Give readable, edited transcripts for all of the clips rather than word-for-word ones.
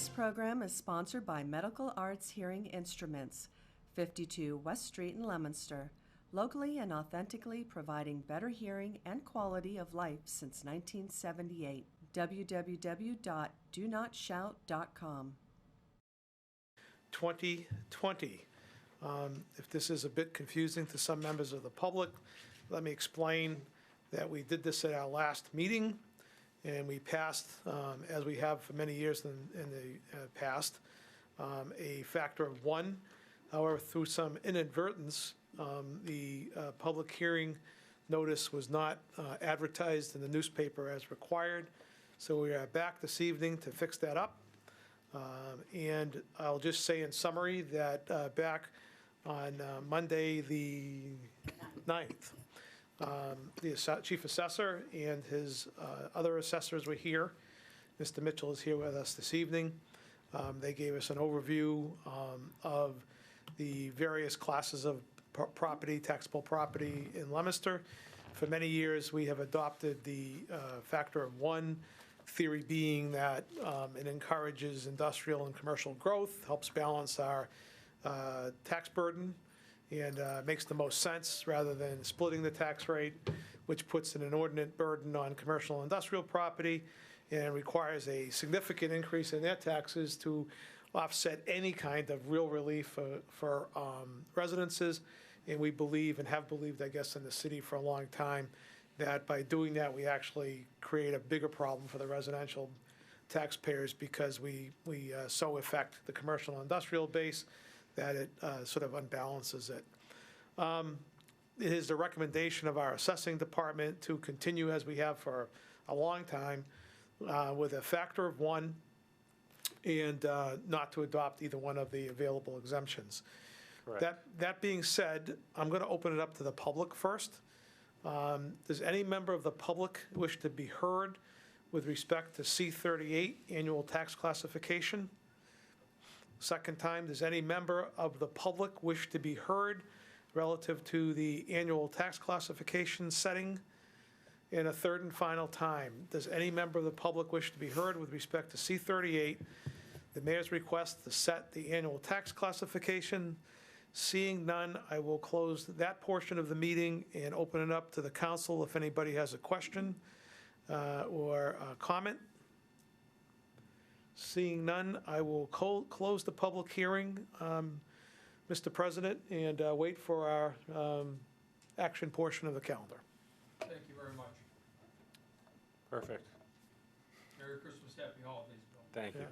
This program is sponsored by Medical Arts Hearing Instruments, 52 West Street in Leominster, locally and authentically providing better hearing and quality of life since 1978. www.donotshout.com. 2020. If this is a bit confusing to some members of the public, let me explain that we did this at our last meeting, and we passed, as we have for many years in the past, a factor of 1. However, through some inadvertence, the public hearing notice was not advertised in the newspaper as required. So we are back this evening to fix that up. And I'll just say in summary that back on Monday the 9th, the chief assessor and his other assessors were here. Mr. Mitchell is here with us this evening. They gave us an overview of the various classes of property, taxable property in Leominster. For many years, we have adopted the factor of 1, theory being that it encourages industrial and commercial growth, helps balance our tax burden, and makes the most sense rather than splitting the tax rate, which puts an inordinate burden on commercial and industrial property and requires a significant increase in their taxes to offset any kind of real relief for residences. And we believe, and have believed, I guess, in the city for a long time, that by doing that, we actually create a bigger problem for the residential taxpayers because we so affect the commercial and industrial base that it sort of unbalances it. It is the recommendation of our assessing department to continue as we have for a long time with a factor of 1 and not to adopt either one of the available exemptions. That being said, I'm going to open it up to the public first. Does any member of the public wish to be heard with respect to C38 annual tax classification? Second time, does any member of the public wish to be heard relative to the annual tax classification setting? And a third and final time, does any member of the public wish to be heard with respect to C38, the mayor's request to set the annual tax classification? Seeing none, I will close that portion of the meeting and open it up to the council if anybody has a question or a comment. Seeing none, I will close the public hearing, Mr. President, and wait for our action portion of the calendar. Thank you very much. Perfect. Merry Christmas, Happy Holidays, Bill. Thank you. Yeah.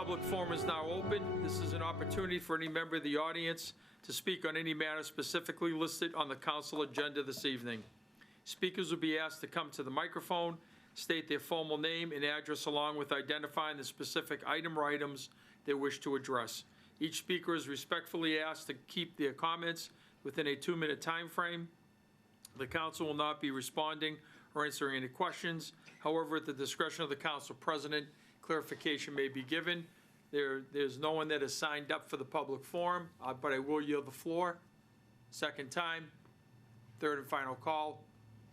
public forum is now open. This is an opportunity for any member of the audience to speak on any matter specifically listed on the council agenda this evening. Speakers will be asked to come to the microphone, state their formal name and address along with identifying the specific item or items they wish to address. Each speaker is respectfully asked to keep their comments within a 2-minute time frame. The council will not be responding or answering any questions. However, at the discretion of the council president, clarification may be given. There's no one that has signed up for the public forum, but I will yield the floor. Second time, third and final call.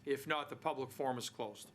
If not, the public forum is closed.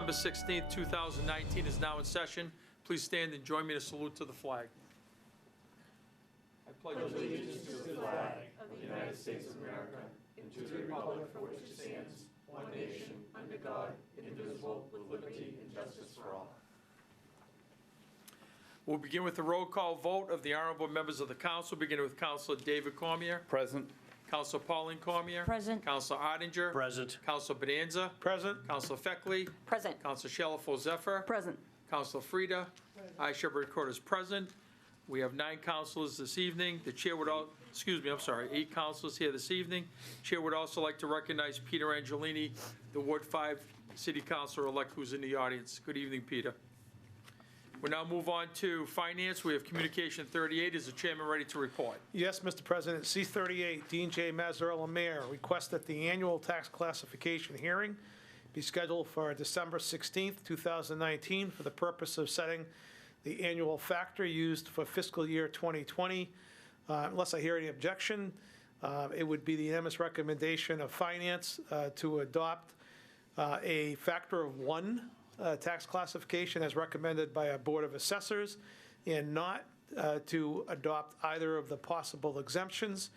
November 16th, 2019 is now in session. Please stand and join me in a salute to the flag. I pledge allegiance to the flag of the United States of America and to the republic for which it stands, one nation, under God, indivisible, with liberty and justice for all. We'll begin with the roll call vote of the honorable members of the council, beginning with Councilor David Cormier. Present. Counselor Pauline Cormier. Present. Counselor Oettinger. Present. Counselor Bonanza. Present. Counselor Feckley. Present. Counselor Shalfo Zephyr. Present. Counselor Frida. I, Shepherd Recorder, is present. We have 9 counselors this evening. The chair would, 8 counselors here this evening. Chair would also like to recognize Peter Angelini, the Ward 5 City Councilor-elect, who's in the audience. Good evening, Peter. We'll now move on to finance. We have Communication 38. Is the chairman ready to report? Yes, Mr. President. C-38, Dean J. Mazzarella, Mayor, requests that the annual tax classification hearing be scheduled for December 16th, 2019, for the purpose of setting the annual factor used for fiscal year 2020. Unless I hear any objection, it would be the unanimous recommendation of Finance to adopt a factor of 1 tax classification as recommended by a Board of Assessors, and not to adopt either of the possible exemptions.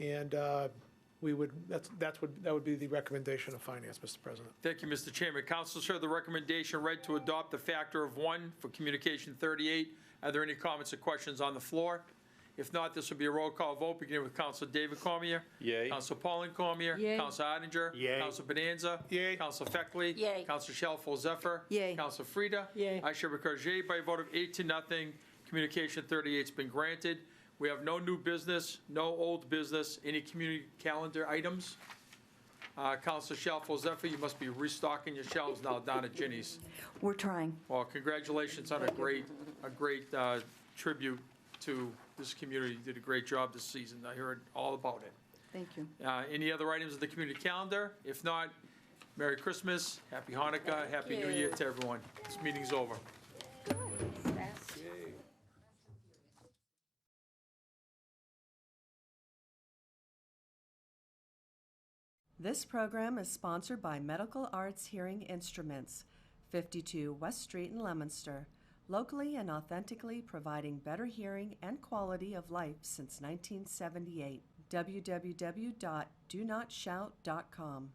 And that would be the recommendation of Finance, Mr. President. Thank you, Mr. Chairman. Councilors heard the recommendation read to adopt the factor of 1 for Communication 38. Are there any comments or questions on the floor? If not, this will be a roll call vote, beginning with Councilor David Cormier. Yay. Councilor Pauline Cormier. Yay. Councilor Oettinger. Yay. Councilor Bonanza. Yay. Councilor Feckley. Yay. Councilor Shalfo Zephyr. Yay. Councilor Frida. Yay. I, Shepherd Recorder, yea by a vote of 8-0. Communication 38's been granted. We have no new business, no old business. Any community calendar items? Councilor Shalfo Zephyr, you must be restocking your shelves now down at Ginny's. We're trying. Well, congratulations on a great tribute to this community. You did a great job this season. I heard all about it. Thank you. Any other items of the community calendar? If not, Merry Christmas, Happy Hanukkah, Happy New Year to everyone. This meeting's over. This program is sponsored by Medical Arts Hearing Instruments, 52 West Street in Leominster, locally and authentically providing better hearing and quality of life since 1978. www.donotshout.com.